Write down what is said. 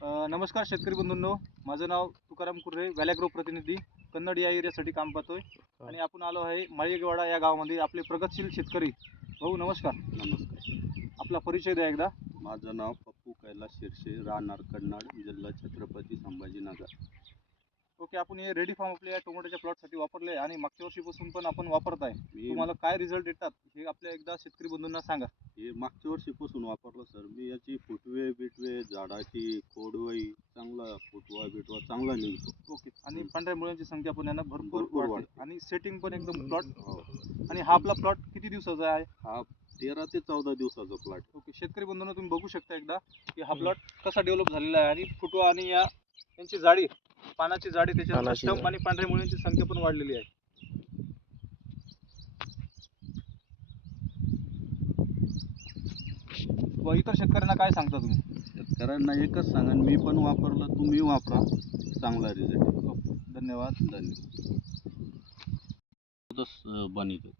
नमस्कार शेतकरी बंधूंनो, माझं नाव तुकाराम कुर्रे, व्हॅलॅग्रो प्रतिनिधी, कन्नड या एरियासाठी काम पाहतोय आणि आपण आलो आहे माळीगेवाडा या गावामध्ये. आपले प्रगतशील शेतकरी भाऊ, नमस्कार. नमस्कार. आपला परिचय द्या एकदा. माझं नाव पप्पू कैलास शिरसे, राहणार कन्नड, जिल्हा छत्रपती संभाजीनगर. ओके, आपण हे रेडी फार्म आपल्या टोमॅटोच्या प्लॉटसाठी वापरले आणि मागच्या वर्षीपासून पण आपण वापरत आहे. मी तुम्हाला काय रिझल्ट येतात हे आपल्या एकदा शेतकरी बंधूंना सांगा. हे मागच्या वर्षीपासून वापरलं सर. मी याची फुटवे बिटवे, झाडाची खोडवाई चांगला, फुटवा चांगला निघतो. ओके, आणि पांढऱ्या मुळ्यांची संख्या पण यांना भरपूर भरपूर वाढते आणि सेटिंग पण एकदम प्लॉट. हो. आणि हा आपला प्लॉट किती दिवसाचा आहे? हा 13 ते 14 दिवसाचा प्लॉट. ओके, शेतकरी बंधूंनो, तुम्ही बघू शकता एकदा की हा प्लॉट कसा डेव्हलप झालेला आहे आणि फुटवा आणि यांची जाडी, पानाची जाडी, त्याच्या स्टंप आणि पांढऱ्या मुळ्यांची संख्या पण वाढलेली आहे. व इतर शेतकऱ्यांना काय सांगता तुम्ही? शेतकऱ्यांना एकच सांगेन, मी पण वापरलं, तुम्ही वापरा, चांगला रिझल्ट. धन्यवाद. धन्यवाद. बनवतो.